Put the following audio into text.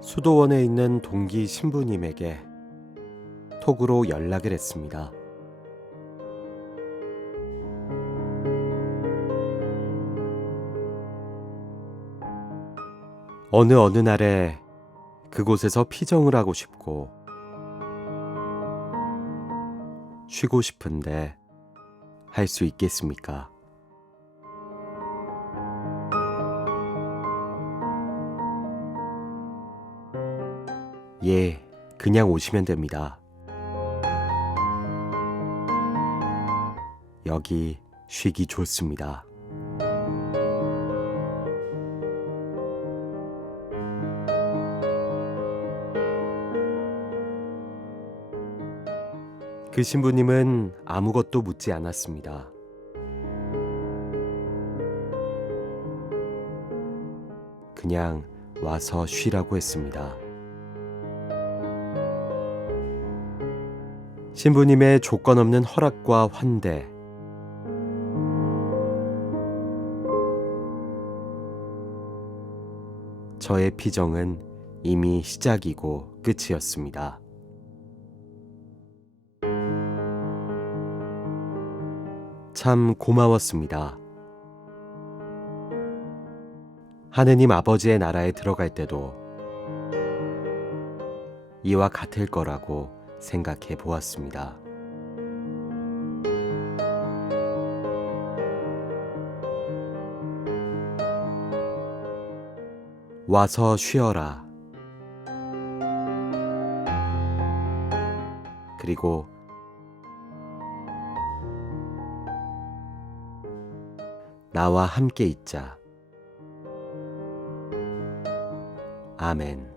수도원에 있는 동기 신부님에게 톡으로 연락을 했습니다. 어느 어느 날에 그곳에서 피정을 하고 싶고 쉬고 싶은데 할 수 있겠습니까? 예, 그냥 오시면 됩니다. 여기 쉬기 좋습니다. 그 신부님은 아무것도 묻지 않았습니다. 그냥 와서 쉬라고 했습니다. 신부님의 조건 없는 허락과 환대, 저의 피정은 이미 시작이고 끝이었습니다. 참 고마웠습니다. 하느님 아버지의 나라에 들어갈 때도 이와 같을 거라고 생각해 보았습니다. 와서 쉬어라. 그리고 나와 함께 있자. 아멘.